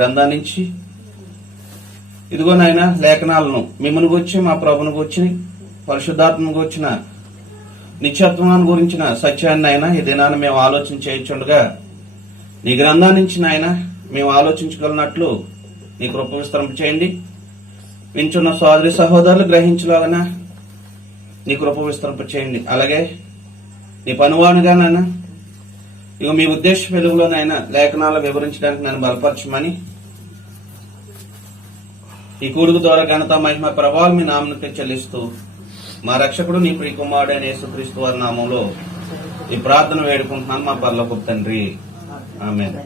గ్రంథాన్ని నుంచి ఇదిగో నాయన లేఖనాలను మిమ్మల్ని గురించి మా ప్రభుని గురించి పరిశుద్ధాత్మను గురించిన నిత్యత్వాన్ని గురించిన సత్యాన్ని ఆయన ఈ దినాన్ని మేము ఆలోచన చేయించుండగా నీ గ్రంథాన్ని నుంచి నాయన మేము ఆలోచించగలిగినట్లు నీ కృప విస్తరింప చేయండి. వింటున్న సోదరి సహోదరులు గ్రహించలాగనా నీ కృప విస్తరింప చేయండి. అలాగే నీ పనివాడుగా నాయన ఇక మీ ఉద్దేశ వెలుగులోనైనా లేఖనాలు వివరించడానికి నన్ను బలపరచమని ఈ కూడుకు ద్వారా ఘనత మహిమ ప్రభావం మీ నామమునకే చెల్లిస్తూ మా రక్షకుడు నీ ప్రియకుమారుడైన యేసుక్రీస్తు వారి నామంలో ఈ ప్రార్థన వేడుకుంటున్నాను మా పరలోకపు తండ్రి, ఆమేన్.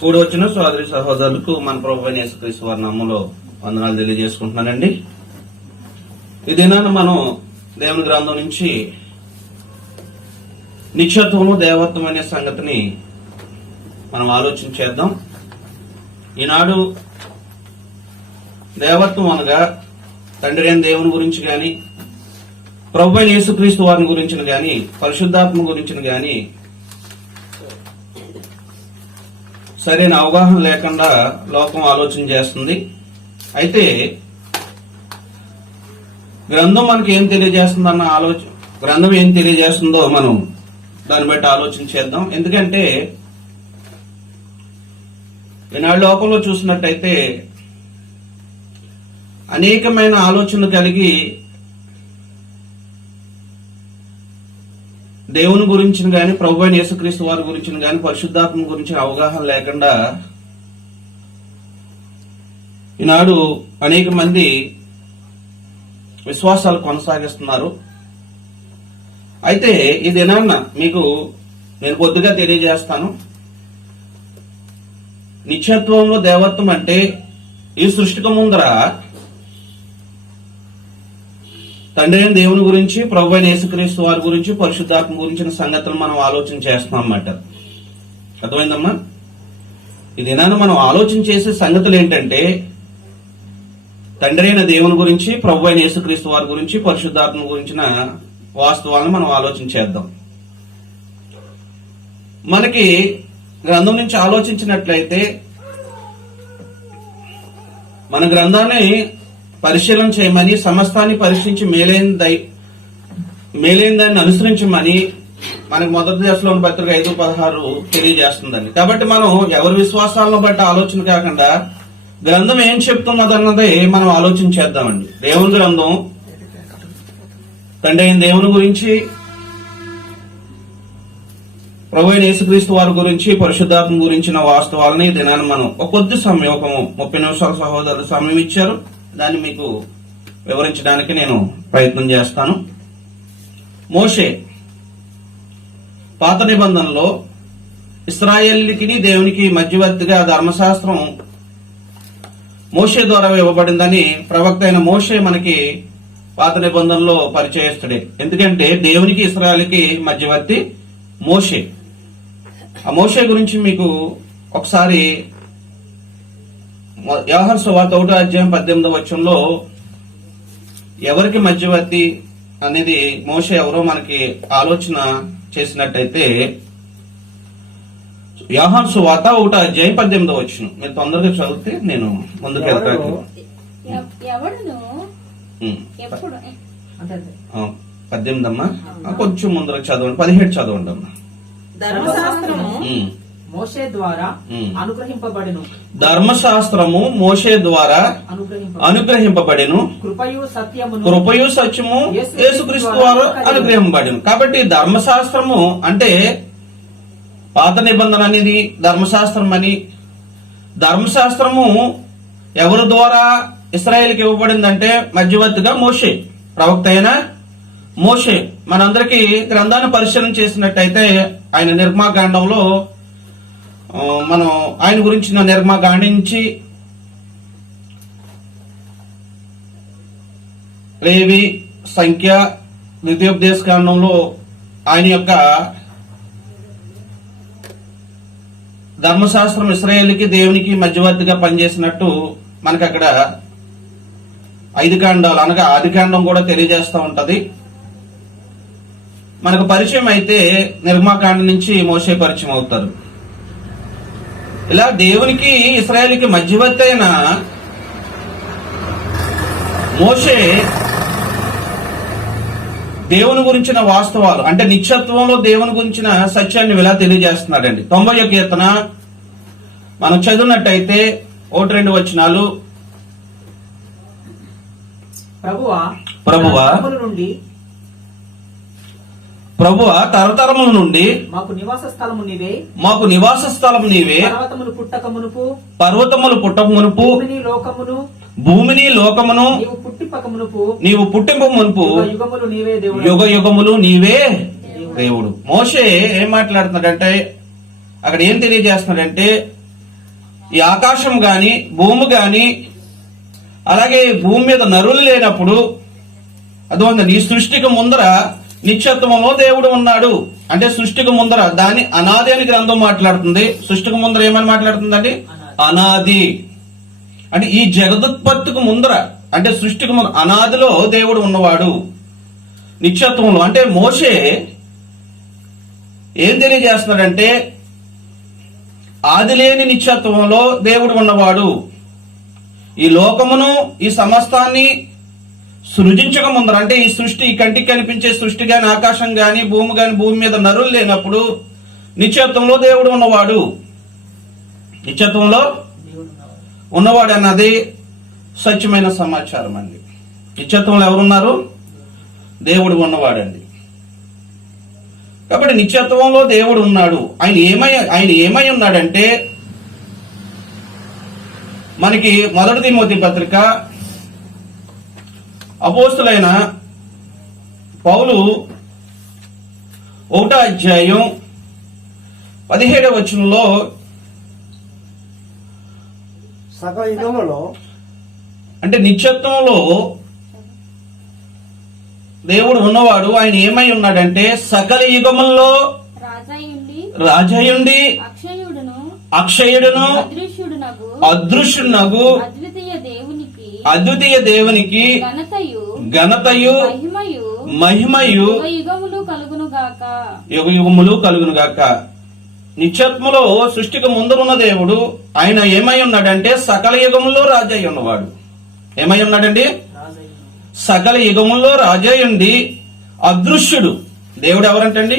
కూడి వచ్చిన సోదరి సహోదరులకు మన ప్రభువైన యేసుక్రీస్తు వారి నామంలో వందనాలు తెలియజేసుకుంటున్నానండి. ఈ దినాన మనం దేవుని గ్రంథం నుంచి నిత్యత్వము దేవత్వం అనే సంగతిని మనం ఆలోచన చేద్దాం. ఈనాడు దేవత్వం అనగా తండ్రి అయిన దేవుని గురించి గాని, ప్రభువైన యేసుక్రీస్తు వారిని గురించిన గాని, పరిశుద్ధాత్మ గురించిన గాని సరైన అవగాహన లేకుండా లోకం ఆలోచన చేస్తుంది. అయితే గ్రంథం మనకి ఏం తెలియజేస్తుందన్న గ్రంథం ఏం తెలియజేస్తుందో మనం దాన్ని బట్టి ఆలోచన చేద్దాం. ఎందుకంటే ఈనాడు లోకంలో చూసినట్టయితే అనేకమైన ఆలోచనలు కలిగి దేవుని గురించి గాని, ప్రభువైన యేసుక్రీస్తు వారి గురించి గాని, పరిశుద్ధాత్మ గురించి అవగాహన లేకుండా ఈనాడు అనేక మంది విశ్వాసాలు కొనసాగిస్తున్నారు. అయితే ఈ దినాన్న మీకు నేను కొద్దిగా తెలియజేస్తాను. నిత్యత్వంలో దేవత్వం అంటే ఈ సృష్టికి ముందర తండ్రి అయిన దేవుని గురించి, ప్రభువైన యేసుక్రీస్తు వారి గురించి, పరిశుద్ధాత్మ గురించిన సంగతులు మనం ఆలోచన చేస్తున్నాం అన్నమాట. అర్థమైందమ్మా? ఈ దినాన్ని మనం ఆలోచన చేసే సంగతులు ఏంటంటే తండ్రి అయిన దేవుని గురించి, ప్రభువైన యేసుక్రీస్తు వారి గురించి, పరిశుద్ధాత్మ గురించిన వాస్తవాలను మనం ఆలోచన చేద్దాం. మనకి గ్రంథం నుంచి ఆలోచించినట్లయితే మన గ్రంథాన్ని పరిశీలన చేయమని, సమస్తాన్ని పరీక్షించి మేలైన దాన్ని అనుసరించమని మనకు మొదటి దశలోని పత్రిక 5:16 తెలియజేస్తుందండి. కాబట్టి మనం ఎవరి విశ్వాసాలను బట్టి ఆలోచన కాకుండా గ్రంథం ఏం చెప్తున్నదన్నది మనం ఆలోచన చేద్దామండి. దేవుని గ్రంథం తండ్రి అయిన దేవుని గురించి, ప్రభువైన యేసుక్రీస్తు వారి గురించి, పరిశుద్ధాత్మ గురించిన వాస్తవాలని దినాన్ని మనం ఒక కొద్ది సమయం, ఒక 30 నిమిషాల సహోదరులు సమయం ఇచ్చారు. దాన్ని మీకు వివరించడానికి నేను ప్రయత్నం చేస్తాను. మోషే పాత నిబంధనలో ఇశ్రాయేలుకి దేవునికి మధ్యవర్తిగా ధర్మశాస్త్రం మోషే ద్వారా ఇవ్వబడిందని ప్రవక్త అయిన మోషే మనకి పాత నిబంధనలో పరిచయస్తుడే. ఎందుకంటే దేవునికి ఇశ్రాయేలుకి మధ్యవర్తి మోషే. ఆ మోషే గురించి మీకు ఒకసారి యోహాను సువార్త 1:18 ఎవరికి మధ్యవర్తి అనేది మోషే ఎవరో మనకి ఆలోచన చేసినట్టయితే యోహాను సువార్త 1:18 మీరు తొందరగా చదివితే నేను ముందుకు వెళ్తాను. 18 అమ్మా, కొంచెం ముందరకు చదవండి. 17 చదవండి అమ్మా. ధర్మశాస్త్రము మోషే ద్వారా అనుగ్రహింపబడెను, కృపయు సత్యము యేసుక్రీస్తు ద్వారా అనుగ్రహింపబడెను. కాబట్టి ధర్మశాస్త్రము అంటే పాత నిబంధన అనేది ధర్మశాస్త్రం అని, ధర్మశాస్త్రము ఎవరి ద్వారా ఇశ్రాయేలుకి ఇవ్వబడిందంటే మధ్యవర్తిగా మోషే, ప్రవక్త అయిన మోషే. మనందరికీ గ్రంథాన్ని పరిశీలన చేసినట్టయితే ఆయన నిర్మాకాండంలో మనం ఆయన గురించిన నిర్మాకాండం నుంచి లేవి, సంఖ్య, ద్వితీయోపదేశ కాండంలో ఆయన యొక్క ధర్మశాస్త్రం ఇశ్రాయేలుకి దేవునికి మధ్యవర్తిగా పనిచేసినట్టు మనకు అక్కడ 5 కాండాలు అనగా ఆదికాండం కూడా తెలియజేస్తూ ఉంటది. మనకు పరిచయం అయితే నిర్మాకాండం నుంచి మోషే పరిచయం అవుతారు. ఇలా దేవునికి ఇశ్రాయేలుకి మధ్యవర్తి అయిన మోషే దేవుని గురించిన వాస్తవాలు అంటే నిత్యత్వంలో దేవుని గురించిన సత్యాన్ని ఇలా తెలియజేస్తున్నాడండి. 90వ కీర్తన మనం చదివినట్టయితే 1-2 వచనాలు. ప్రభువా తరతరముల నుండి మాకు నివాస స్థలము నీవే పర్వతములు పుట్టక మునుపు భూమిని లోకమును నీవు పుట్టింప మునుపు యుగ యుగములు నీవే దేవుడు. మోషే ఏం మాట్లాడుతున్నాడంటే అక్కడ ఏం తెలియజేస్తున్నాడంటే ఈ ఆకాశం గాని భూమి గాని అలాగే భూమి మీద నరులు లేనప్పుడు అదొంది ఈ సృష్టికి ముందర నిత్యత్వంలో దేవుడు ఉన్నాడు అంటే సృష్టికి ముందర దాని అనాది అని గ్రంథం మాట్లాడుతుంది. సృష్టికి ముందర ఏమని మాట్లాడుతుందండి? అనాది అంటే ఈ జగదుత్పత్తికి ముందర అంటే సృష్టికి ముందర అనాదిలో దేవుడు ఉన్నవాడు నిత్యత్వంలో. అంటే మోషే ఏం తెలియజేస్తున్నాడంటే ఆది లేని నిత్యత్వంలో దేవుడు ఉన్నవాడు. ఈ లోకమును ఈ సమస్తాన్ని సృజించక ముందర అంటే ఈ సృష్టి ఈ కంటికి కనిపించే సృష్టి గాని ఆకాశం గాని భూమి మీద నరులు లేనప్పుడు నిత్యత్వంలో దేవుడు ఉన్నవాడు. నిత్యత్వంలో ఉన్నవాడు అన్నది సత్యమైన సమాచారం అండి. నిత్యత్వంలో ఎవరున్నారు? దేవుడు ఉన్నవాడండి. కాబట్టి నిత్యత్వంలో దేవుడు ఉన్నాడు. ఆయన ఏమై ఉన్నాడంటే మనకి 1 తిమోతి పత్రిక అపోస్తులైన పౌలు 1వ అధ్యాయం 17వ వచనంలో సకల యుగములో అంటే నిత్యత్వంలో దేవుడు ఉన్నవాడు. ఆయన ఏమై ఉన్నాడంటే సకల యుగముల్లో రాజయుండి అక్షయుడును అదృశ్యునగు అద్వితీయ దేవునికి ఘనతయు మహిమయు యుగ యుగములు కలుగునుగాక. నిత్యత్వములో సృష్టికి ముందరున్న దేవుడు ఆయన ఏమై ఉన్నాడంటే సకల యుగముల్లో రాజై ఉన్నవాడు. ఏమై ఉన్నాడండి? సకల యుగముల్లో రాజయుండి అదృశ్యుడు. దేవుడు ఎవరంటండి?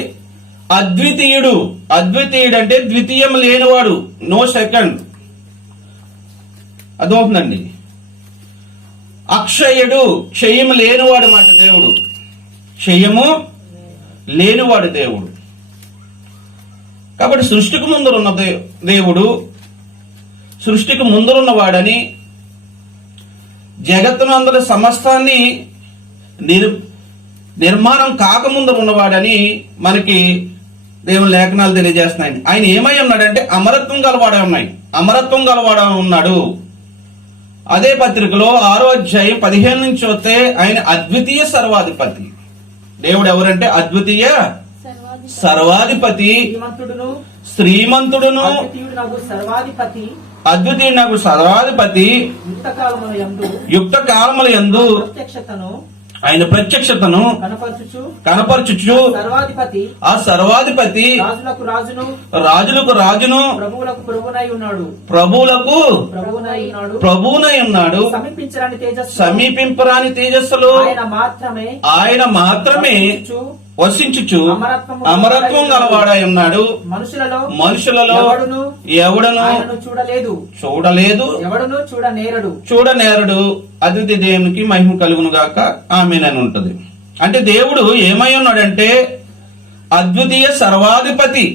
అద్వితీయుడు. అద్వితీయుడు అంటే ద్వితీయం లేనివాడు, నో సెకండ్. అదవుతుందండి. అక్షయుడు, క్షయము లేనివాడు మాట దేవుడు. క్షయము లేనివాడు దేవుడు. కాబట్టి సృష్టికి ముందరున్న దేవుడు సృష్టికి ముందరున్నవాడని జగత్తునందరి సమస్తాన్ని నిర్మాణం కాకముందు ఉన్నవాడని మనకి దేవుని లేఖనాలు తెలియజేస్తున్నాయి. ఆయన ఏమై ఉన్నాడంటే అమరత్వం గలవాడే ఉన్నాయి. అమరత్వం గలవాడ ఉన్నాడు. అదే పత్రికలో 6వ అధ్యాయం 15 నుంచి వస్తే ఆయన అద్వితీయ సర్వాధిపతి. దేవుడు ఎవరంటే అద్వితీయ సర్వాధిపతి, శ్రీమంతుడును అద్వితీయుడు నాకు సర్వాధిపతి, యుక్త కాలముల యందు ఆయన ప్రత్యక్షతను కనపరచుచు ఆ సర్వాధిపతి రాజులకు రాజును ప్రభువులకు ప్రభువునై ఉన్నాడు. సమీపింపరాని తేజస్సులో ఆయన మాత్రమే వసించుచు అమరత్వం గలవాడై ఉన్నాడు. మనుషులలో ఎవడను చూడలేదు చూడనేరడు. అద్వితీయ దేవునికి మహిమ కలుగును గాక ఆమేనని ఉంటది. అంటే దేవుడు ఏమై ఉన్నాడంటే అద్వితీయ సర్వాధిపతి.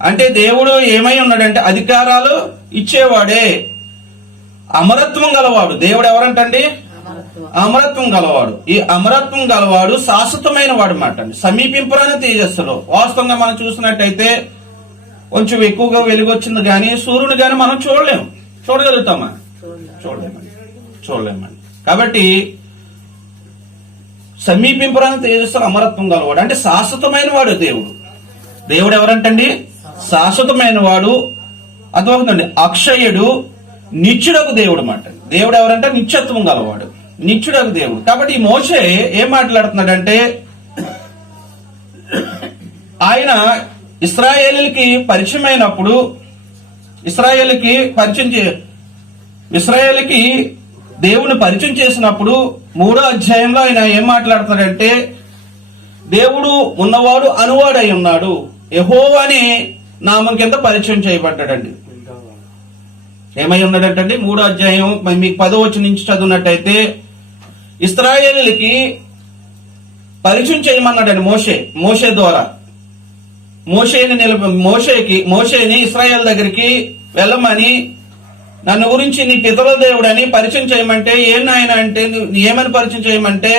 అంటే దేవుడు ఏమై ఉన్నాడంటే అధికారాలు ఇచ్చేవాడే. అమరత్వం గలవాడు. దేవుడు ఎవరంటండి? అమరత్వం గలవాడు. ఈ అమరత్వం గలవాడు శాశ్వతమైన వాడు మాట అండి. సమీపింపరాని తేజస్సులో. వాస్తవంగా మనం చూసినట్టయితే కొంచెం ఎక్కువగా వెలుగొచ్చింది కానీ సూర్యుని కానీ మనం చూడలేము. చూడగలుగుతామా? చూడలేమండి. కాబట్టి సమీపింపరాని తేజస్సులో అమరత్వం గలవాడు అంటే శాశ్వతమైన వాడు దేవుడు. దేవుడు ఎవరంటండి? శాశ్వతమైన వాడు. అర్థమవుతుందండి. అక్షయుడు, నిత్యుడకు దేవుడు మాట. దేవుడు ఎవరంటే నిత్యత్వం గలవాడు, నిత్యుడకు దేవుడు. కాబట్టి ఈ మోషే ఏం మాట్లాడుతున్నాడంటే ఆయన ఇశ్రాయేలుకి పరిచయం అయినప్పుడు ఇశ్రాయేలుకి దేవుని పరిచయం చేసినప్పుడు 3వ అధ్యాయంలో ఆయన ఏం మాట్లాడుతున్నాడంటే దేవుడు ఉన్నవాడు అనువాడై ఉన్నాడు, యెహోవా అనే నామం కింద పరిచయం చేయబడ్డాడండి. ఏమై ఉన్నాడంటే 3వ అధ్యాయం మీకు 10వ వచనం నుంచి చదివినట్టయితే ఇశ్రాయేలుకి పరిచయం చేయమన్నాడండి మోషే ద్వారా. మోషేని ఇశ్రాయేల్ దగ్గరికి వెళ్ళమని, నన్ను గురించి నీ పితరుల దేవుడని పరిచయం చేయమంటే, ఏం నాయన అంటే ఏమని పరిచయం చేయమంటే,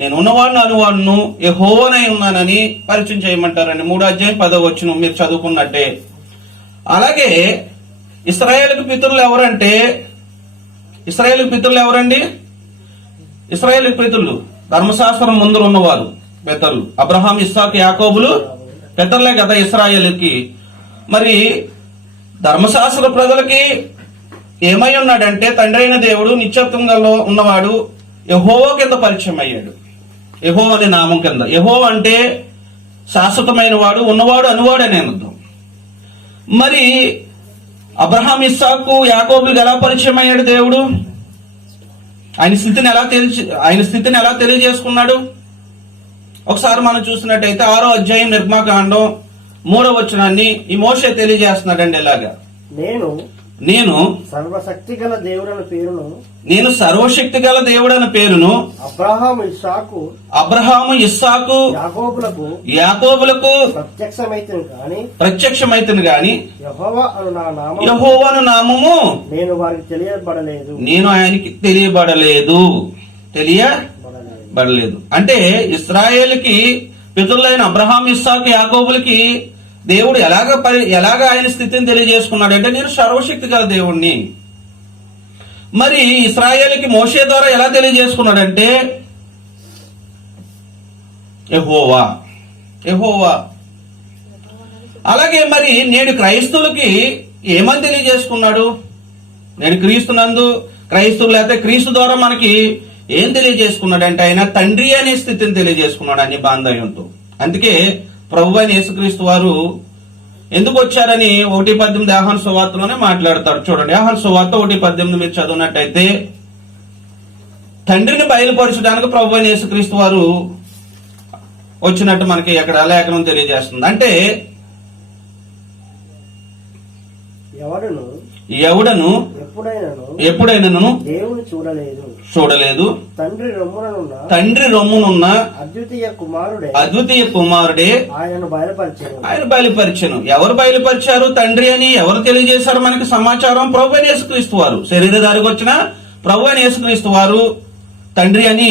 నేను ఉన్నవాడిని అనువాడును, యెహోవానై ఉన్నానని పరిచయం చేయమంటారండి. 3వ అధ్యాయం 10వ వచనం మీరు చదువుకున్నట్టే. అలాగే ఇశ్రాయేలుకు పితరులు ఎవరంటే, ఇశ్రాయేలుకు పితరులు ధర్మశాస్త్రం ముందు ఉన్నవారు పితరులు. అబ్రహాం, ఇస్సాకు, యాకోబులు పితరులే కదా ఇశ్రాయేలుకి. మరి ధర్మశాస్త్ర ప్రజలకి ఏమై ఉన్నాడంటే తండ్రి అయిన దేవుడు నిత్యత్వంగా ఉన్నవాడు యెహోవా కింద పరిచయం అయ్యాడు. యెహోవా అనే నామం కింద. యెహోవా అంటే శాశ్వతమైన వాడు, ఉన్నవాడు, అనువాడు అనే అర్థం. మరి అబ్రహాం, ఇస్సాకు, యాకోబులకు ఎలా పరిచయం అయ్యాడు దేవుడు? ఆయన స్థితిని ఎలా తెలియజేసుకున్నాడు? ఒకసారి మనం చూసినట్టయితే 6వ అధ్యాయం నిర్మాకాండం 3వ వచనాన్ని ఈ మోషే తెలియజేస్తున్నాడండి. ఇలాగా నేను సర్వశక్తి గల దేవుడని పేరును అబ్రహాము, ఇస్సాకు, యాకోబులకు ప్రత్యక్షమైతును గాని యెహోవా అను నామము నేను ఆయనకి తెలియబడలేదు. అంటే ఇశ్రాయేలుకి పితరులైన అబ్రహాం, ఇస్సాకు, యాకోబులకి దేవుడు ఎలాగ ఆయన స్థితిని తెలియజేసుకున్నాడు అంటే నేను సర్వశక్తి గల దేవుణ్ణి. మరి ఇశ్రాయేలుకి మోషే ద్వారా ఎలా తెలియజేసుకున్నాడంటే యెహోవా. అలాగే మరి నేడు క్రైస్తవులకి ఏమని తెలియజేసుకున్నాడు? నేడు క్రైస్తవులు అయితే క్రీస్తు ద్వారా మనకి ఏం తెలియజేసుకున్నాడంటే ఆయన తండ్రి అనే స్థితిని తెలియజేసుకున్నాడు అన్ని బాంధవ్యంతో. అందుకే ప్రభు అయిన యేసుక్రీస్తు వారు ఎందుకు వచ్చారని 1:18 యోహాను సువార్తలోనే మాట్లాడతాడు. చూడండి, యోహాను సువార్త 1:18 మీరు చదివినట్టయితే తండ్రిని బయలుపరచడానికి ప్రభు అయిన యేసుక్రీస్తు వారు వచ్చినట్టు మనకి అక్కడ లేఖనం తెలియజేస్తుంది. అంటే ఎవడను ఎప్పుడైనాను దేవుని చూడలేదు, తండ్రి రొమ్మునున్న అద్వితీయ కుమారుడే ఆయన బయలుపరిచెను. ఎవరు బయలుపరిచారు తండ్రి అని? ఎవరు తెలియజేశారు మనకి సమాచారం? ప్రభు అయిన యేసుక్రీస్తు వారు. శరీరధారికి వచ్చిన ప్రభు అయిన యేసుక్రీస్తు వారు తండ్రి అని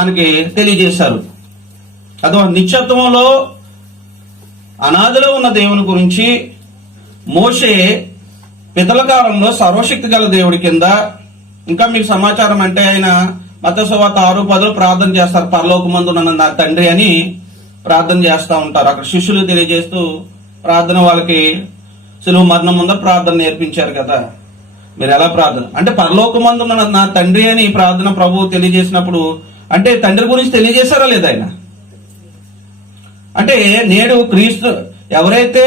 మనకి తెలియజేశారు. అదో నిత్యత్వంలో అనాదిలో ఉన్న దేవుని గురించి మోషే పితల కాలంలో సర్వశక్తి గల దేవుడి కింద. ఇంకా మీకు సమాచారం అంటే ఆయన మత్తయి సువార్త 6:10 ప్రార్థన చేస్తారు, పరలోకమందున్న నా తండ్రి అని ప్రార్థన చేస్తా ఉంటారు. అక్కడ శిష్యులు తెలియజేస్తూ ప్రార్థన వాళ్ళకి శిలువ మరణం ముందర ప్రార్థన నేర్పించారు కదా. మీరు ఎలా ప్రార్థన అంటే పరలోకమందున్న నా తండ్రి అని ప్రార్థన ప్రభువు తెలియజేసినప్పుడు అంటే తండ్రి గురించి తెలియజేశారా లేదా ఆయన? అంటే నేడు ఎవరైతే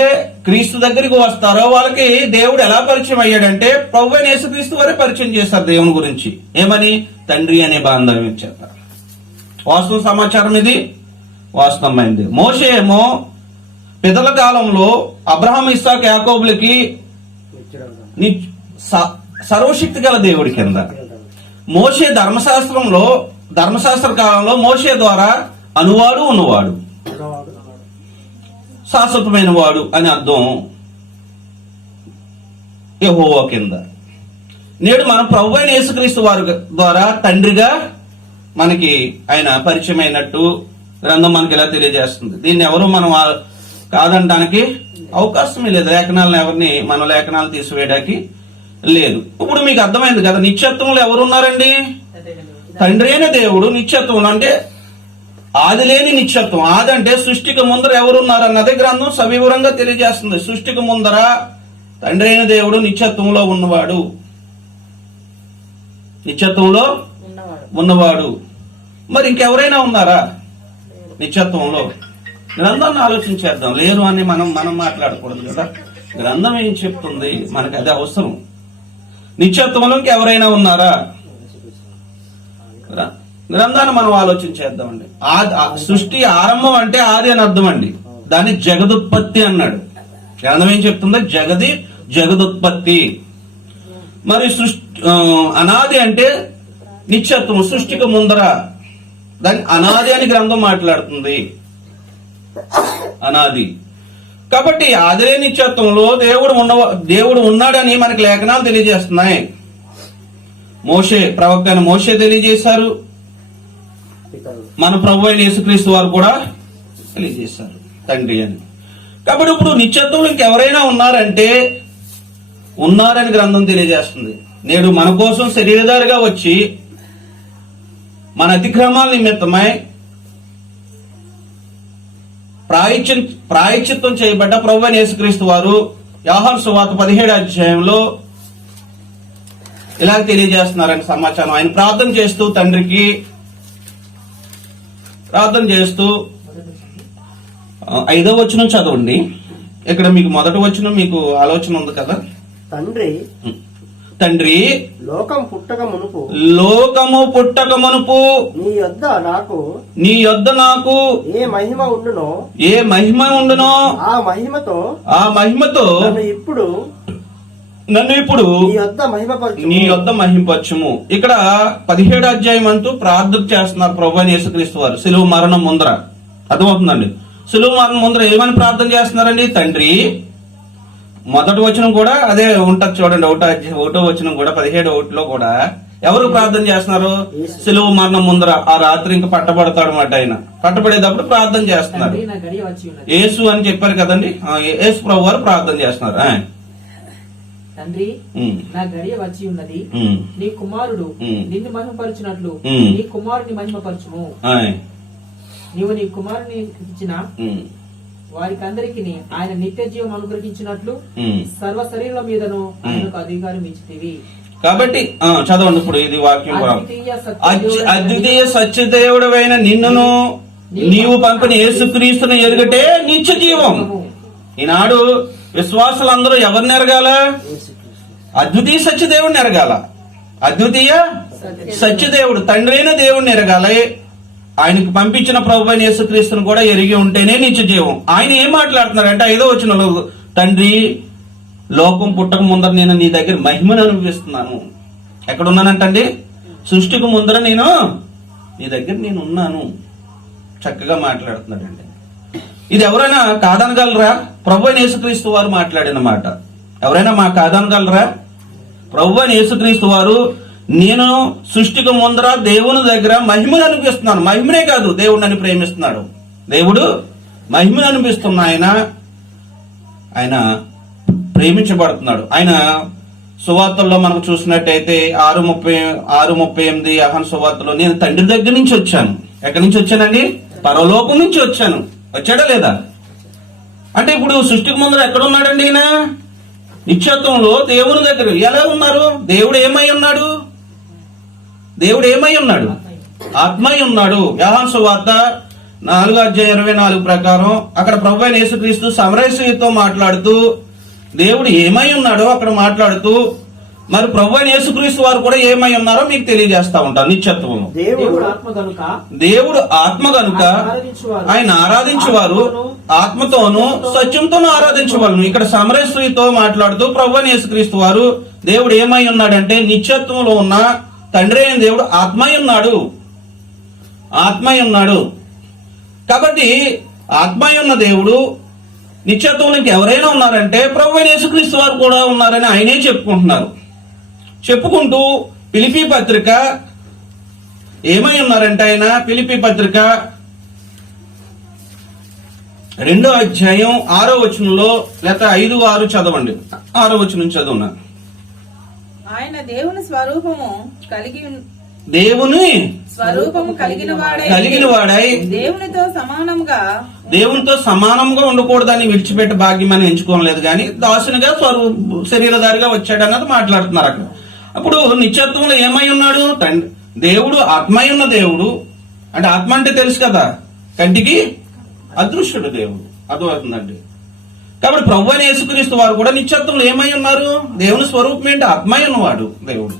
క్రీస్తు దగ్గరికి వస్తారో వాళ్ళకి దేవుడు ఎలా పరిచయం అయ్యాడంటే ప్రభు అయిన యేసుక్రీస్తు వారే పరిచయం చేస్తారు దేవుని గురించి. ఏమని? తండ్రి అనే బాంధవ్యం చేత. వాస్తవ సమాచారం ఇది, వాస్తవమైంది. మోషే ఏమో పితల కాలంలో అబ్రహాం, ఇస్సాకు, యాకోబులకి సర్వశక్తి గల దేవుడి కింద. మోషే ధర్మశాస్త్ర కాలంలో మోషే ద్వారా అనువాడు, ఉన్నవాడు, శాశ్వతమైన వాడు అని అర్థం యెహోవా కింద. నేడు మనం ప్రభు అయిన యేసుక్రీస్తు వారి ద్వారా తండ్రిగా మనకి ఆయన పరిచయం అయినట్టు గ్రంథం మనకి ఇలా తెలియజేస్తుంది. దీన్ని ఎవరు మనం కాదనడానికి అవకాశమే లేదు. మన లేఖనాలు తీసివేయడానికి లేదు. ఇప్పుడు మీకు అర్థమైంది కదా, నిత్యత్వంలో ఎవరున్నారండి? తండ్రి అయిన దేవుడు. నిత్యత్వం అంటే ఆది లేని నిత్యత్వం. ఆది అంటే సృష్టికి ముందర ఎవరున్నారు అన్నది గ్రంథం సవివరంగా తెలియజేస్తుంది. సృష్టికి ముందర తండ్రి అయిన దేవుడు నిత్యత్వంలో ఉన్నవాడు. మరి ఇంకెవరైనా ఉన్నారా నిత్యత్వంలో? గ్రంథాన్ని ఆలోచించేద్దాం. లేరు అని మనం మాట్లాడకూడదు కదా. గ్రంథం ఏం చెప్తుంది? మనకి అది అవసరం. నిత్యత్వంలోకి ఎవరైనా ఉన్నారా? గ్రంథాన్ని మనం ఆలోచన చేద్దామండి. సృష్టి ఆరంభం అంటే ఆది అని అర్థం అండి. దాన్ని జగదుత్పత్తి అన్నాడు. గ్రంథం ఏం చెప్తుందో జగదుత్పత్తి. మరి అనాది అంటే నిత్యత్వం, సృష్టికి ముందర. దాన్ని అనాది అని గ్రంథం మాట్లాడుతుంది. అనాది కాబట్టి ఆదిలే నిత్యత్వంలో దేవుడు ఉన్నాడని మనకి లేఖనాలు తెలియజేస్తున్నాయి. మోషే, ప్రవక్త అయిన మోషే తెలియజేశారు. మన ప్రభు అయిన యేసుక్రీస్తు వారు కూడా తెలియజేశారు తండ్రి అని. కాబట్టి ఇప్పుడు నిత్యత్వంలో ఇంకెవరైనా ఉన్నారని గ్రంథం తెలియజేస్తుంది. నేడు మన కోసం శరీరధారిగా వచ్చి మన అతిక్రమాల నిమిత్తమై ప్రాయశ్చిత్తం చేయబడ్డ ప్రభువైన యేసుక్రీస్తు వారు యోహాను సువార్త 17వ అధ్యాయంలో ఇలా తెలియజేస్తున్నారని సమాచారం. ఆయన ప్రార్థన చేస్తూ తండ్రికి ప్రార్థన చేస్తూ 5వ వచనం చదవండి. ఇక్కడ మీకు మొదటి వచనం మీకు ఆలోచన ఉంది కదా. తండ్రి లోకము పుట్టక మునుపు నీ యొద్ద నాకు ఏ మహిమ ఉండునో ఆ మహిమతో నన్ను ఇప్పుడు నీ యొద్ద మహిమపరచుము. ఇక్కడ 17వ అధ్యాయం అంటూ ప్రార్థన చేస్తున్నారు ప్రభువైన యేసుక్రీస్తు వారు శిలువ మరణం ముందర. అర్థమవుతుందండి. శిలువ మరణం ముందర ఏమని ప్రార్థన చేస్తున్నారండి? తండ్రి. మొదటి వచనం కూడా అదే ఉంటది చూడండి. 1వ వచనం కూడా 17వ కూడా ఎవరు ప్రార్థన చేస్తున్నారు? శిలువ మరణం ముందర ఆ రాత్రి ఇంకా పట్టబడతాడు అన్నమాట. ఆయన పట్టబడేటప్పుడు ప్రార్థన చేస్తున్నారు. యేసు అని చెప్పారు కదండి. యేసు ప్రభు వారు ప్రార్థన చేస్తున్నారు. తండ్రి, నా గడియ వచ్చి ఉన్నది. నీ కుమారుడు నిన్ను మహిమపరచునట్లు నీ కుమారుని మహిమపరచుము. నీవు నీ కుమారుని ఇచ్చిన వారికందరికి ఆయన నిత్య జీవం అనుగ్రహించినట్లు సర్వ శరీరుల మీదను ఆయనకు అధికారం ఇచ్చితివి. కాబట్టి చదవండి ఇప్పుడు ఇది వాక్యం. అద్వితీయ సత్యదేవుడైన నిన్నును నీవు పంపిన యేసుక్రీస్తును ఎరుగటే నిత్య జీవం. ఈనాడు విశ్వాసులందరూ ఎవరిని ఎరగాల? అద్వితీయ సత్యదేవుడిని ఎరగాల. అద్వితీయ సత్యదేవుడు తండ్రి అయిన దేవుడిని ఎరగాలి. ఆయనకు పంపించిన ప్రభు అయిన యేసుక్రీస్తును కూడా ఎరిగి ఉంటేనే నిత్య జీవం. ఆయన ఏం మాట్లాడుతున్నారంటే 5వ వచనంలో, తండ్రి లోకం పుట్టక ముందర నేను నీ దగ్గర మహిమను అనుభవిస్తున్నాను. ఎక్కడున్నానంటండి? సృష్టికి ముందర నేను నీ దగ్గర నేను ఉన్నాను. చక్కగా మాట్లాడుతున్నాడండి. ఇది ఎవరైనా కాదనగలరా? ప్రభు అయిన యేసుక్రీస్తు వారు మాట్లాడిన మాట ఎవరైనా కాదనగలరా? ప్రభు అయిన యేసుక్రీస్తు వారు నేను సృష్టికి ముందర దేవుని దగ్గర మహిమను అనిపిస్తున్నాను. మహిమనే కాదు, దేవుడిని ప్రేమిస్తున్నాడు. దేవుడు మహిమను అనిపిస్తున్న ఆయన ప్రేమించబడుతున్నాడు. ఆయన సువార్తల్లో మనకు చూసినట్టయితే 6:38 యోహాను సువార్తలో, నేను తండ్రి దగ్గర నుంచి వచ్చాను. ఎక్కడి నుంచి వచ్చానండి? పరలోకం నుంచి వచ్చాను. వచ్చాడా లేదా? అంటే ఇప్పుడు సృష్టికి ముందర ఎక్కడ ఉన్నాడండి ఈయన? నిత్యత్వంలో దేవుని దగ్గర. ఎలా ఉన్నారు? దేవుడు ఏమై ఉన్నాడు? ఆత్మై ఉన్నాడు. యోహాను సువార్త 4:24 ప్రకారం అక్కడ ప్రభువైన యేసుక్రీస్తు సమరయ స్త్రీతో మాట్లాడుతూ దేవుడు ఏమై ఉన్నాడో అక్కడ మాట్లాడుతూ, మరి ప్రభువైన యేసుక్రీస్తు వారు కూడా ఏమై ఉన్నారో మీకు తెలియజేస్తా ఉంటారు. నిత్యత్వంలో దేవుడు ఆత్మ గనుక ఆయన ఆరాధించేవారు ఆత్మతోనూ సత్యంతోనూ ఆరాధించవాలను. ఇక్కడ సమరయ స్త్రీతో మాట్లాడుతూ ప్రభువైన యేసుక్రీస్తు వారు దేవుడు ఏమై ఉన్నాడంటే నిత్యత్వంలో ఉన్న తండ్రి అయిన దేవుడు ఆత్మై ఉన్నాడు. కాబట్టి ఆత్మై ఉన్న దేవుడు నిత్యత్వంలోకి ఎవరైనా ఉన్నారంటే ప్రభువైన యేసుక్రీస్తు వారు కూడా ఉన్నారని ఆయనే చెప్పుకుంటూ ఫిలిప్పీ పత్రిక ఏమై ఉన్నారంటే ఆయన ఫిలిప్పీ పత్రిక 2వ అధ్యాయం 6వ వచనంలో లేక 5-6 చదవండి. 6వ వచనం చదువునా. ఆయన దేవుని స్వరూపము కలిగిన వాడై దేవునితో సమానంగా ఉండకూడదని విడిచిపెట్టి భాగ్యం అని ఎంచుకోలేదు, కానీ దాసునిగా శరీరధారిగా వచ్చాడు అన్నది మాట్లాడుతున్నారు అక్కడ. అప్పుడు నిత్యత్వంలో ఏమై ఉన్నాడు? దేవుడు ఆత్మై ఉన్న దేవుడు. అంటే ఆత్మ అంటే తెలుసు కదా, కంటికి అదృశ్యుడు దేవుడు. అర్థమవుతుందండి. కాబట్టి ప్రభు అయిన యేసుక్రీస్తు వారు కూడా నిత్యత్వంలో ఏమై ఉన్నారు? దేవుని స్వరూపం ఏంటి? ఆత్మై ఉన్నవాడు దేవుడు,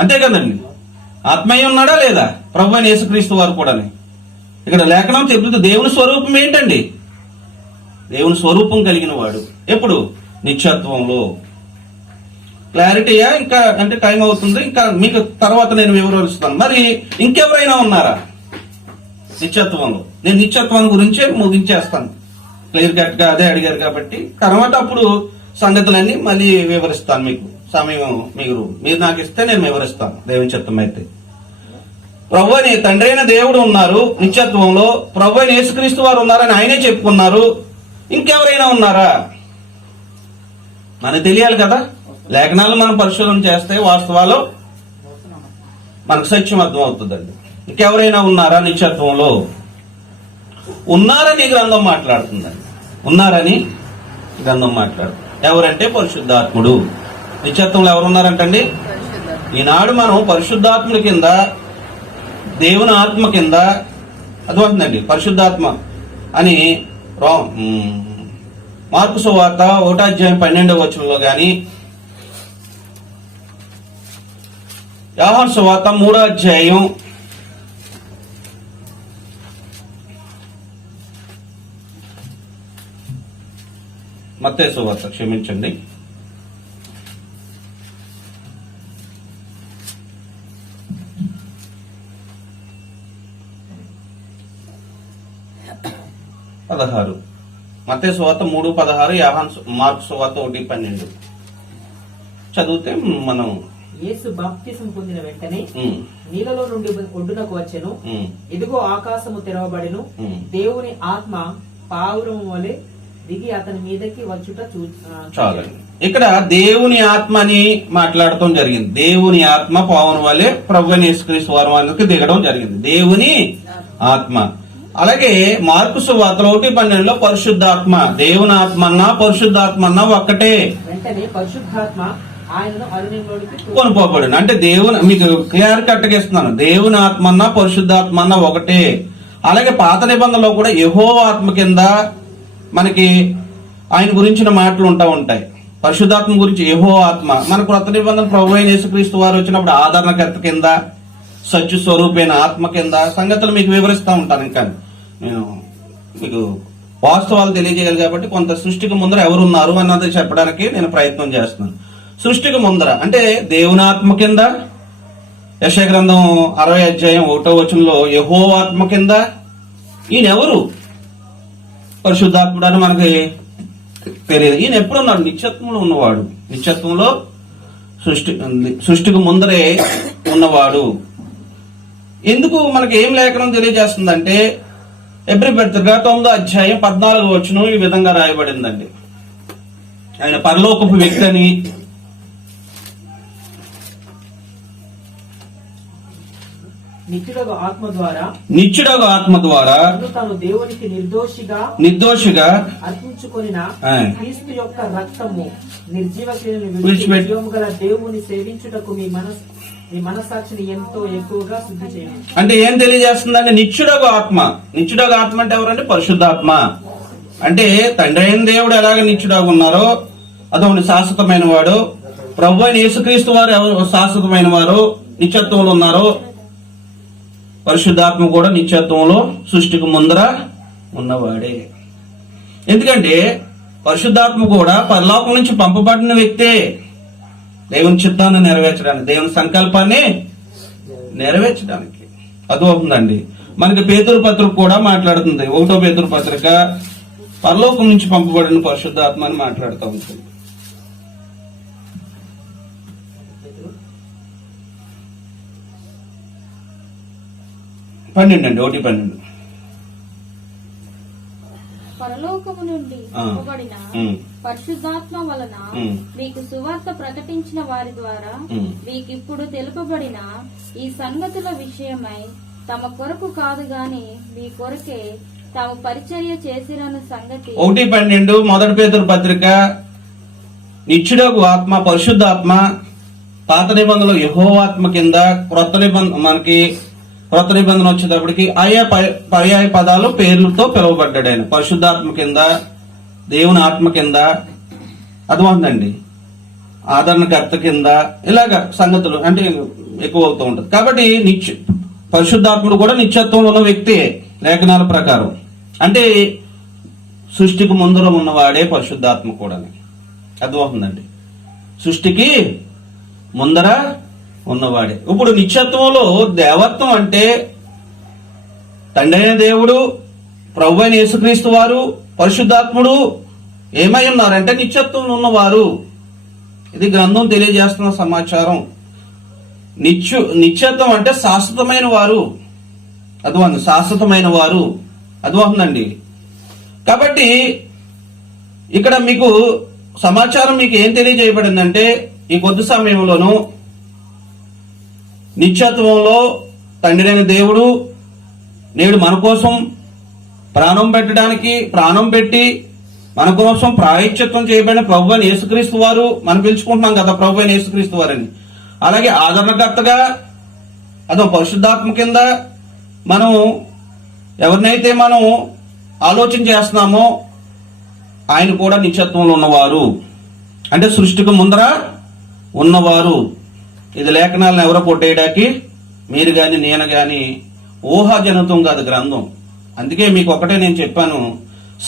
అంతే కదండి. ఆత్మై ఉన్నాడా లేదా ప్రభు అయిన యేసుక్రీస్తు వారు కూడా? ఇక్కడ లేఖనం చెబుతుంది దేవుని స్వరూపం ఏంటండి? దేవుని స్వరూపం కలిగిన వాడు. ఎప్పుడు? నిత్యత్వంలో. క్లారిటీయా? ఇంకా అంటే టైం అవుతుంది, ఇంకా మీకు తర్వాత నేను వివరిస్తాను. మరి ఇంకెవరైనా ఉన్నారా నిత్యత్వంలో? నేను నిత్యత్వం గురించే ముగించేస్తాను. క్లియర్ కట్ గా అదే అడిగారు కాబట్టి తర్వాత అప్పుడు సంగతులన్నీ మళ్ళీ వివరిస్తాను. మీకు సమయం మీరు నాకు ఇస్తే నేను వివరిస్తాను దేవుని చిత్తం అయితే. ప్రభు అని తండ్రి అయిన దేవుడు ఉన్నారు నిత్యత్వంలో, ప్రభు అయిన యేసుక్రీస్తు వారు ఉన్నారని ఆయనే చెప్పుకున్నారు. ఇంకెవరైనా ఉన్నారా? మనకు తెలియాలి కదా. లేఖనాలు మనం పరిశోధన చేస్తే వాస్తవాలు మనకు సత్యం అర్థం అవుతుందండి. ఇంకెవరైనా ఉన్నారా నిత్యత్వంలో? ఉన్నారని గ్రంథం మాట్లాడుతుందండి. ఉన్నారని గ్రంథం మాట్లాడుతుంది. ఎవరంటే పరిశుద్ధాత్ముడు. నిత్యత్వంలో ఎవరున్నారంటండి? ఈనాడు మనం పరిశుద్ధాత్ముల కింద, దేవుని ఆత్మ కింద అర్థమవుతుందండి. పరిశుద్ధాత్మ అని మార్కు సువార్త 1:12 గాని, యోహాను సువార్త 3 మత్తయి సువార్త క్షమించండి, 16. మత్తయి సువార్త 3:16, మార్కు సువార్త 1:12 చదివితే మనం. యేసు బాప్తిసం పొందిన వెంటనే నీళ్ళలో నుండి ఒడ్డునకు వచ్చెను. ఇదిగో ఆకాశము తెరవబడెను. దేవుని ఆత్మ పావురం వలె దిగి అతని మీదకి వచ్చుట చాలండి. ఇక్కడ దేవుని ఆత్మ అని మాట్లాడటం జరిగింది. దేవుని ఆత్మ పావురం వలె ప్రభువైన యేసుక్రీస్తు వారికి దిగడం జరిగింది. దేవుని ఆత్మ. అలాగే మార్కు సువార్తలో 1:12 పరిశుద్ధాత్మ. దేవుని ఆత్మన్నా పరిశుద్ధాత్మన్నా ఒక్కటే. వెంటనే పరిశుద్ధాత్మ ఆయనను అరణ్యంలోనికి కొనుపోబడి. అంటే దేవుని, మీకు క్లియర్ కట్ గా ఇస్తున్నాను, దేవుని ఆత్మన్నా పరిశుద్ధాత్మన్నా ఒకటే. అలాగే పాత నిబంధనలో కూడా యెహోవా ఆత్మ కింద మనకి ఆయన గురించిన మాటలు ఉంటాయి. పరిశుద్ధాత్మ గురించి యెహోవా ఆత్మ. మన క్రొత్త నిబంధన ప్రభు అయిన యేసుక్రీస్తు వారు వచ్చినప్పుడు ఆదరణకర్త కింద, సత్య స్వరూపైన ఆత్మ కింద సంగతులు మీకు వివరిస్తూ ఉంటాను. ఇంకా నేను మీకు వాస్తవాలు తెలియజేయాలి కాబట్టి కొంత సృష్టికి ముందర ఎవరున్నారు అన్నది చెప్పడానికి నేను ప్రయత్నం చేస్తున్నాను. సృష్టికి ముందర అంటే దేవుని ఆత్మ కింద, యెషయా గ్రంథం 60:1 యెహోవా ఆత్మ కింద. ఈయన ఎవరు? పరిశుద్ధాత్ముడు అని మనకి తెలియదు. ఈయన ఎప్పుడున్నాడు? నిత్యత్వంలో ఉన్నవాడు. నిత్యత్వంలో సృష్టికి ముందరే ఉన్నవాడు. ఎందుకు మనకి ఏం లేఖనం తెలియజేస్తుందంటే ఎబ్రీ పత్రిక 9:14 ఈ విధంగా రాయబడిందండి. ఆయన పరలోకపు వ్యక్తి అని, నిత్యుడగు ఆత్మ ద్వారా తాను దేవునికి నిర్దోషిగా అర్పించుకొనిన క్రీస్తు యొక్క రక్తము నిర్జీవ క్రియలను విడిచిపెట్టి గల దేవుని సేవించుటకు మీ మనస్సాక్షిని ఎంతో ఎక్కువగా శుద్ధి చేయండి. అంటే ఏం తెలియజేస్తుందంటే నిత్యుడగు ఆత్మ. నిత్యుడగు ఆత్మ అంటే ఎవరంటే పరిశుద్ధాత్మ. అంటే తండ్రి అయిన దేవుడు ఎలాగ నిత్యుడగు ఉన్నారో అదొకటి శాశ్వతమైన వాడు. ప్రభు అయిన యేసుక్రీస్తు వారు ఎవరు శాశ్వతమైన వారు, నిత్యత్వంలో ఉన్నారు. పరిశుద్ధాత్మ కూడా నిత్యత్వంలో సృష్టికి ముందర ఉన్నవాడే. ఎందుకంటే పరిశుద్ధాత్మ కూడా పరలోకం నుంచి పంపబడిన వ్యక్తే. దేవుని చిత్తాన్ని నెరవేర్చడానికి, దేవుని సంకల్పాన్ని నెరవేర్చడానికి. అర్థమవుతుందండి. మనకి పేతురు పత్రిక కూడా మాట్లాడుతుంది. 1 పేతురు పత్రిక పరలోకం నుంచి పంపబడిన పరిశుద్ధాత్మ అని మాట్లాడుతూ ఉంటుంది. 1:12 పరలోకము నుండి పంపబడిన పరిశుద్ధాత్మ వలన మీకు సువార్త ప్రకటించిన వారి ద్వారా మీకిప్పుడు తెలుపబడిన ఈ సంగతుల విషయమై తమ కొరకు కాదు గాని మీ కొరకే తాము పరిచర్య చేసిరన్న సంగతి. 1:12 మొదటి పేతురు పత్రిక. నిత్యుడగు ఆత్మ పరిశుద్ధాత్మ. పాత నిబంధనలో యెహోవాత్మ కింద, క్రొత్త నిబంధన వచ్చేటప్పటికి ఆయా పర్యాయ పదాలు పేర్లతో పిలువబడ్డాడు. ఆయన పరిశుద్ధాత్మ కింద, దేవుని ఆత్మ కింద, అర్థమవుతుందండి, ఆదరణకర్త కింద, ఇలాగ సంగతులు అంటే ఎక్కువ అవుతూ ఉంటుంది. కాబట్టి పరిశుద్ధాత్ముడు కూడా నిత్యత్వంలో ఉన్న వ్యక్తి లేఖనాల ప్రకారం. అంటే సృష్టికి ముందర ఉన్నవాడే పరిశుద్ధాత్మ కూడా. అర్థమవుతుందండి, సృష్టికి ముందర ఉన్నవాడే. ఇప్పుడు నిత్యత్వంలో దేవత్వం అంటే తండ్రి అయిన దేవుడు, ప్రభు అయిన యేసుక్రీస్తు వారు, పరిశుద్ధాత్ముడు ఏమై ఉన్నారంటే నిత్యత్వంలో ఉన్నవారు. ఇది గ్రంథం తెలియజేస్తున్న సమాచారం. నిత్యత్వం అంటే శాశ్వతమైన వారు, అర్థం శాశ్వతమైన వారు, అర్థమవుతుందండి. కాబట్టి ఇక్కడ మీకు సమాచారం మీకు ఏం తెలియజేయబడిందంటే ఈ కొద్ది సమయంలోనూ నిత్యత్వంలో తండ్రి అయిన దేవుడు నేడు మన కోసం ప్రాణం పెట్టి మన కోసం ప్రాయశ్చిత్తం చేయబడిన ప్రభు అయిన యేసుక్రీస్తు వారు, మనం పిలుచుకుంటున్నాం కదా ప్రభు అయిన యేసుక్రీస్తు వారని. అలాగే ఆదరణకర్తగా అదో పరిశుద్ధాత్మ కింద మనం ఎవరినైతే మనం ఆలోచన చేస్తున్నామో ఆయన కూడా నిత్యత్వంలో ఉన్నవారు, అంటే సృష్టికి ముందర ఉన్నవారు. ఇది లేఖనాలను ఎవరో కొట్టేయడానికి మీరు గాని నేను గాని ఊహాజనితం కాదు గ్రంథం. అందుకే మీకు ఒకటే నేను చెప్పాను,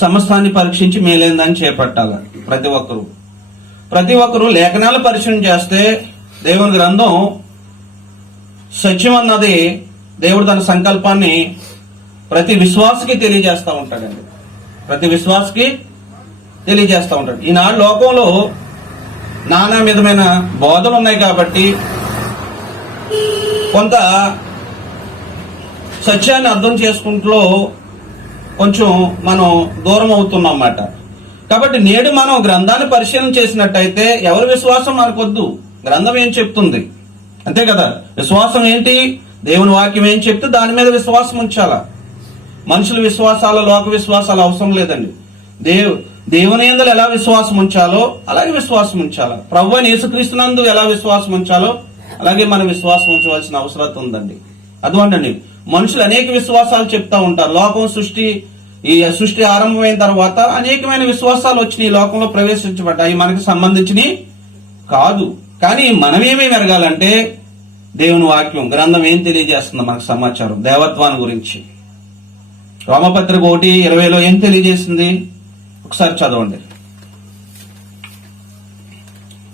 సమస్తాన్ని పరీక్షించి మేలేందని చేపట్టాలి ప్రతి ఒక్కరు లేఖనాలు పరిశీలన చేస్తే దేవుని గ్రంథం సత్యం అన్నది దేవుడు తన సంకల్పాన్ని ప్రతి విశ్వాసకి తెలియజేస్తూ ఉంటాడండి. ప్రతి విశ్వాసకి తెలియజేస్తూ ఉంటాడు. ఈనాడు లోకంలో నానా విధమైన బోధలు ఉన్నాయి కాబట్టి కొంత సత్యాన్ని అర్థం చేసుకుంటూ కొంచెం మనం దూరం అవుతున్నాం అన్నమాట. కాబట్టి నేడు మనం గ్రంథాన్ని పరిశీలన చేసినట్టయితే ఎవరి విశ్వాసం మనకొద్దు, గ్రంథం ఏం చెప్తుంది అంతే కదా. విశ్వాసం ఏంటి? దేవుని వాక్యం ఏం చెప్తే దాని మీద విశ్వాసం ఉంచాలా. మనుషుల విశ్వాసాలు, లోక విశ్వాసాలు అవసరం లేదండి. దేవుని యందు ఎలా విశ్వాసం ఉంచాలో అలాగే విశ్వాసం ఉంచాలా. ప్రభు అయిన యేసుక్రీస్తునందు ఎలా విశ్వాసం ఉంచాలో అలాగే మనం విశ్వాసం ఉంచవలసిన అవసరం ఉందండి. అదేంటండి, మనుషులు అనేక విశ్వాసాలు చెప్తా ఉంటారు. లోకం సృష్టి ఆరంభమైన తర్వాత అనేకమైన విశ్వాసాలు వచ్చినాయి, లోకంలో ప్రవేశించబడ్డాయి, మనకి సంబంధించినవి కాదు. కానీ మనం ఏమేమి ఎరగాలంటే దేవుని వాక్యం గ్రంథం ఏం తెలియజేస్తుంది మనకు సమాచారం దేవత్వాన్ని గురించి. రోమపత్రిక 1:20 ఏం తెలియజేసింది ఒకసారి చదవండి.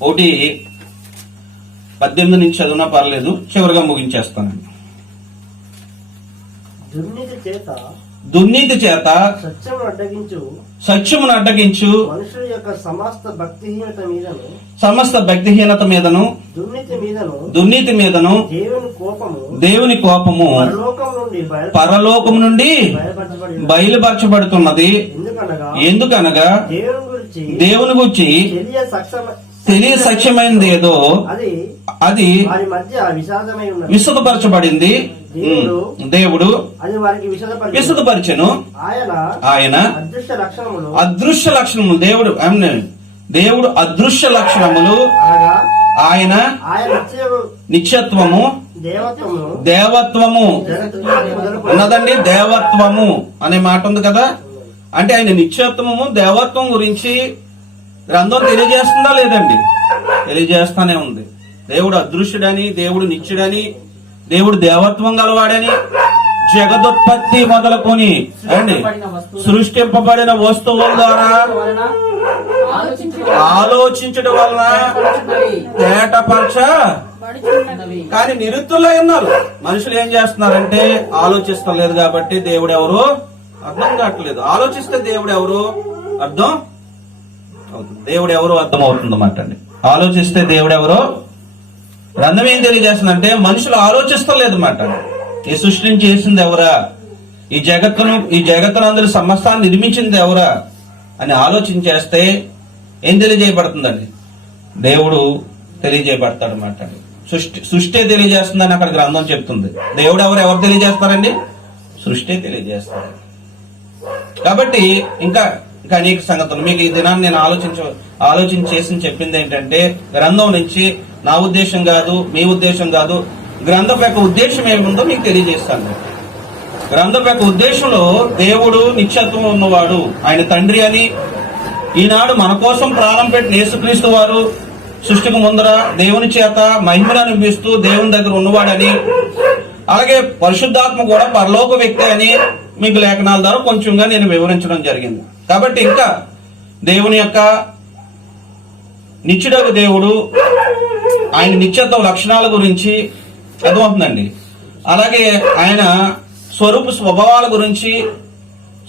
1:18 నుంచి చదివినా పర్లేదు, చివరిగా ముగించేస్తానండి. దుర్నీతి చేత సత్యమును అడ్డగించు మనుషుల యొక్క సమస్త భక్తిహీనత మీదను దుర్నీతి మీదను దేవుని కోపము పరలోకం నుండి బయలుపరచబడుతున్నది. ఎందుకనగా దేవుని గురించి తెలియ సత్యమైనది ఏదో అది విశదపరచబడింది. దేవుడు విశదపరచను. ఆయన అదృశ్య లక్షణములు దేవుడు అదృశ్య లక్షణములు ఆయన నిత్యత్వము దేవత్వము ఉన్నదండి. దేవత్వము అనే మాట ఉంది కదా, అంటే ఆయన నిత్యత్వము దేవత్వం గురించి గ్రంథం తెలియజేస్తుందా లేదండి? తెలియజేస్తానే ఉంది. దేవుడు అదృశ్యుడని, దేవుడు నిత్యుడని, దేవుడు దేవత్వం గలవాడని జగదుత్పత్తి మొదలుకొని అండి సృష్టింపబడిన వస్తువుల ద్వారా ఆలోచించడం వలన తేటపరచ. కానీ నిరుత్తులై ఉన్నారు మనుషులు. ఏం చేస్తున్నారంటే ఆలోచిస్తలేదు కాబట్టి దేవుడు ఎవరు అర్థం కావట్లేదు. ఆలోచిస్తే దేవుడు ఎవరు అర్థం అవుతుంది. దేవుడు ఎవరు అర్థం అవుతుంది అన్నమాట అండి. ఆలోచిస్తే దేవుడు ఎవరో. గ్రంథం ఏం తెలియజేస్తుందంటే మనుషులు ఆలోచిస్తలేదు అన్నమాట. ఈ సృష్టిని చేసింది ఎవరా, ఈ జగత్తును అందరి సమస్తాన్ని నిర్మించింది ఎవరా అని ఆలోచన చేస్తే ఏం తెలియజేయబడుతుందండి? దేవుడు తెలియజేయబడతాడు అన్నమాట. సృష్టి తెలియజేస్తుందని అక్కడ గ్రంథం చెప్తుంది. దేవుడు ఎవరు తెలియజేస్తారండి? సృష్టి తెలియజేస్తారు. కాబట్టి ఇంకా అనేక సంగతులు మీకు ఈ దినాన్ని నేను ఆలోచన చేసి చెప్పింది ఏంటంటే గ్రంథం నుంచి నా ఉద్దేశం కాదు, మీ ఉద్దేశం కాదు, గ్రంథం యొక్క ఉద్దేశం ఏముందో మీకు తెలియజేస్తాను. గ్రంథం యొక్క ఉద్దేశంలో దేవుడు నిత్యత్వం ఉన్నవాడు, ఆయన తండ్రి అని ఈనాడు మన కోసం ప్రాణం పెట్టిన యేసుక్రీస్తు వారు సృష్టికి ముందర దేవుని చేత మహిమను అనిపిస్తూ దేవుని దగ్గర ఉన్నవాడని, అలాగే పరిశుద్ధాత్మ కూడా పరలోక వ్యక్తి అని మీకు లేఖనాల ద్వారా కొంచెంగా నేను వివరించడం జరిగింది. కాబట్టి ఇంకా దేవుని యొక్క నిత్యుడగు దేవుడు, ఆయన నిత్యత్వ లక్షణాల గురించి అర్థమవుతుందండి. అలాగే ఆయన స్వరూప స్వభావాల గురించి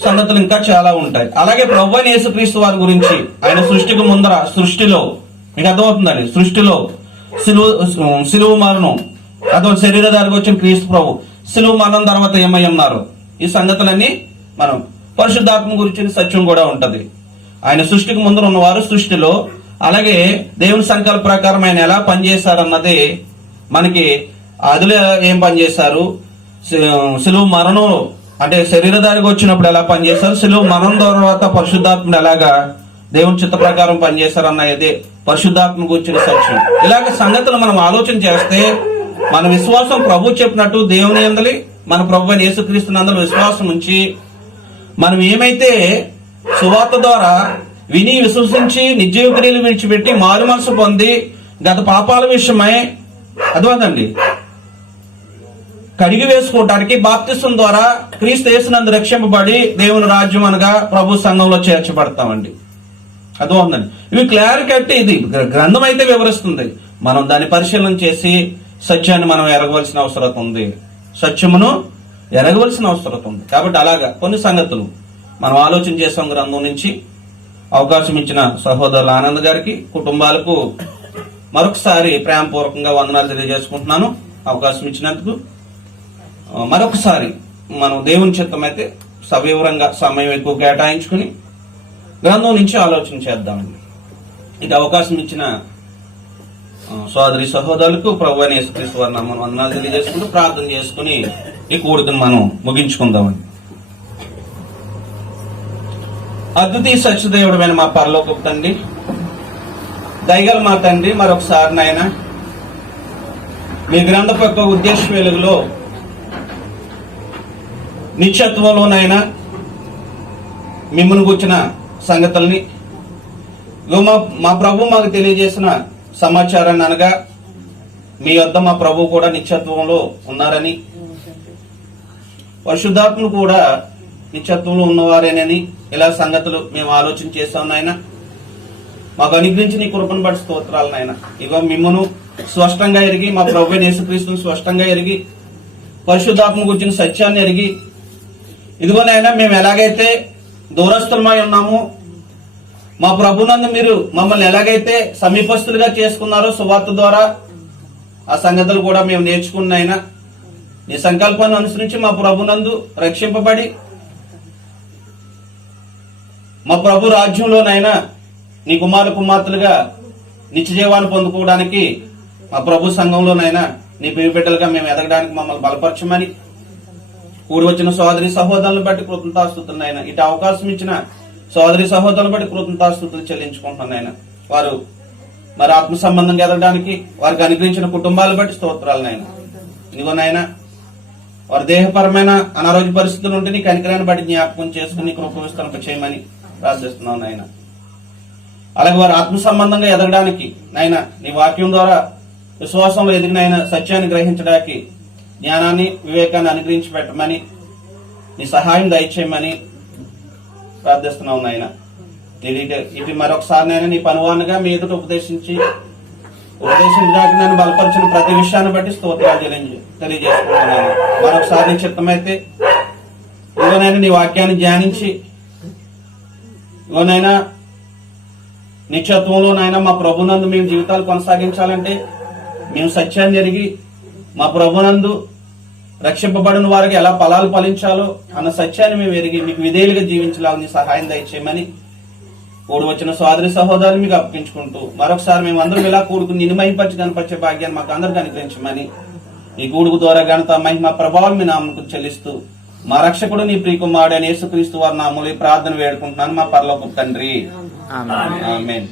సంగతులు ఇంకా చాలా ఉంటాయి. అలాగే ప్రభువైన యేసుక్రీస్తు వారి గురించి, ఆయన సృష్టికి ముందర సృష్టిలో మీకు అర్థమవుతుందండి, సృష్టిలో సిలువ మరణం, అదో శరీరధారికి వచ్చిన క్రీస్తు ప్రభు సిలువ మరణం తర్వాత ఏమై ఉన్నారు, ఈ సంగతులన్నీ మనం పరిశుద్ధాత్మ గురించిన సత్యం కూడా ఉంటది. ఆయన సృష్టికి ముందర ఉన్నవారు సృష్టిలో, అలాగే దేవుని సంకల్ప ప్రకారం ఆయన ఎలా పనిచేశారన్నది మనకి అదిలో ఏం పనిచేశారు, సిలువ మరణం అంటే శరీరధారికి వచ్చినప్పుడు ఎలా పనిచేశారు, సిలువ మరణం తర్వాత పరిశుద్ధాత్ముడు ఎలాగా దేవుని చిత్త ప్రకారం పనిచేశారు అన్నది పరిశుద్ధాత్మ గురించిన సత్యం. ఇలాగ సంగతులు మనం ఆలోచన చేస్తే మన విశ్వాసం ప్రభు చెప్పినట్టు దేవుని యందలి మన ప్రభు అయిన యేసుక్రీస్తు నందలి విశ్వాసం ఉంచి మనం ఏమైతే సువార్త ద్వారా విని విశ్వసించి నిజీవ క్రియలు విడిచిపెట్టి మారు మనసు పొంది గత పాపాల విషయమై అర్థమండి కడిగి వేసుకోవటానికి బాప్తిసం ద్వారా క్రీస్తు యేసునందు రక్షింపబడి దేవుని రాజ్యం అనగా ప్రభు సంఘంలో చేర్చబడతామండి. అర్థమవుతుందండి. ఇవి క్లారిటీ, ఇది గ్రంథం అయితే వివరిస్తుంది. మనం దాన్ని పరిశీలన చేసి సత్యాన్ని మనం ఎరగవలసిన అవసరం ఉంది, సత్యమును ఎరగవలసిన అవసరం ఉంది. కాబట్టి అలాగా కొన్ని సంగతులు మనం ఆలోచన చేసాం గ్రంథం నుంచి. అవకాశం ఇచ్చిన సహోదరుల ఆనంద్ గారికి, కుటుంబాలకు మరొకసారి ప్రేమపూర్వకంగా వందనాలు తెలియజేసుకుంటున్నాను. అవకాశం ఇచ్చినందుకు మరొకసారి మనం దేవుని చిత్తం అయితే సవివరంగా సమయం ఎక్కువ కేటాయించుకుని గ్రంథం నుంచి ఆలోచన చేద్దామండి. ఇది అవకాశం ఇచ్చిన సోదరి సహోదరులకు ప్రభువైన యేసుక్రీస్తు వారి నామమున వందనాలు తెలియజేసుకుంటూ ప్రార్థన చేసుకుని ఈ కూడికను మనం ముగించుకుందామండి. అద్వితీయ సత్యదేవుడమైన మా పరలోకపు తండ్రి, దయగల మా తండ్రి, మరొకసారి నాయన మీ గ్రంథపు యొక్క ఉద్దేశ వెలుగులో నిత్యత్వంలోనైనా మిమ్మల్ని కూర్చిన సంగతుల్ని మా ప్రభు మాకు తెలియజేసిన సమాచారాన్ని అనగా మీ వద్ద మా ప్రభు కూడా నిత్యత్వంలో ఉన్నారని, పరిశుద్ధాత్మలు కూడా నిత్యత్వంలో ఉన్నవారేనని ఇలా సంగతులు మేము ఆలోచన చేస్తాం నాయన. మాకు అనుగ్రహించి నీ కృపను బట్టి స్తోత్రాలు నాయన. ఇగో మిమ్మను స్పష్టంగా ఎరిగి, మా ప్రభు యేసుక్రీస్తును స్పష్టంగా ఎరిగి, పరిశుద్ధాత్మ గురించిన సత్యాన్ని ఎరిగి, ఇదిగోనైనా మేము ఎలాగైతే దూరస్తులమై ఉన్నామో మా ప్రభునందు మీరు మమ్మల్ని ఎలాగైతే సమీపస్తులుగా చేసుకున్నారో సువార్త ద్వారా, ఆ సంగతులు కూడా మేము నేర్చుకున్నైనా నీ సంకల్పాన్ని అనుసరించి మా ప్రభునందు రక్షింపబడి మా ప్రభు రాజ్యంలోనైనా నీ కుమార కుమార్తెలుగా నిత్యజీవాన్ని పొందుకోవడానికి మా ప్రభు సంఘంలోనైనా నీ పేరు బిడ్డలుగా మేము ఎదగడానికి మమ్మల్ని బలపరచమని కూడి వచ్చిన సోదరి సహోదరులను బట్టి కృతజ్ఞతాస్తుతులు నాయన. ఇటు అవకాశం ఇచ్చిన సోదరి సహోదరులను బట్టి కృతజ్ఞతాస్తుతులు చెల్లించుకుంటున్నాను నాయన. వారు మరి ఆత్మ సంబంధంగా ఎదగడానికి వారికి అనుగ్రహించిన కుటుంబాలను బట్టి స్తోత్రాలు నాయన. ఇదిగో నాయన, వారి దేహపరమైన అనారోగ్య పరిస్థితులు ఉంటే నీ కనికరాన్ని బట్టి జ్ఞాపకం చేసుకుని కృప విస్తరణ చేయమని ప్రార్థిస్తున్నాను నాయన. అలాగే వారు ఆత్మ సంబంధంగా ఎదగడానికి నాయన నీ వాక్యం ద్వారా విశ్వాసంలో ఎదిగినైనా సత్యాన్ని గ్రహించడానికి జ్ఞానాన్ని వివేకాన్ని అనుగ్రహించి పెట్టమని నీ సహాయం దయచేయమని ప్రార్థిస్తున్నావు నాయన. ఇటు మరొకసారి నైనా నీ పనువానుగా మీ ఎదుట ఉపదేశించడానికి నన్ను బలపరిచిన ప్రతి విషయాన్ని బట్టి స్తోత్రాలు తెలియజేసుకుంటున్నాను. మరొకసారి నీ చిత్తమైతే ఇదిగోనైనా నీ వాక్యాన్ని ధ్యానించి, ఇదిగోనైనా నిత్యత్వంలోనైనా మా ప్రభునందు మేము జీవితాలు కొనసాగించాలంటే మేము సత్యాన్ని ఎరిగి మా ప్రభునందు రక్షింపబడిన వారికి ఎలా ఫలాలు ఫలించాలో అన్న సత్యాన్ని మేము ఎరిగి మీకు విధేయులుగా జీవించాలని సహాయం దయచేయమని కూడి వచ్చిన సోదరి సహోదరులు మీకు అప్పగించుకుంటూ మరొకసారి మేము అందరం ఇలా కూడుకుని నిన్ను మహిమపరిచి కనపరిచే భాగ్యాన్ని మాకు అందరికీ అనుగ్రహించమని ఈ కూడుకు ద్వారా ఘనత మహిమ ప్రభావం మీ నామకు చెల్లిస్తూ మా రక్షకుడు నీ ప్రియకుమారుడు అయిన యేసుక్రీస్తు వారి నామములో ప్రార్థన వేడుకుంటున్నాను మా పరలోకపు తండ్రి. ఆమేన్.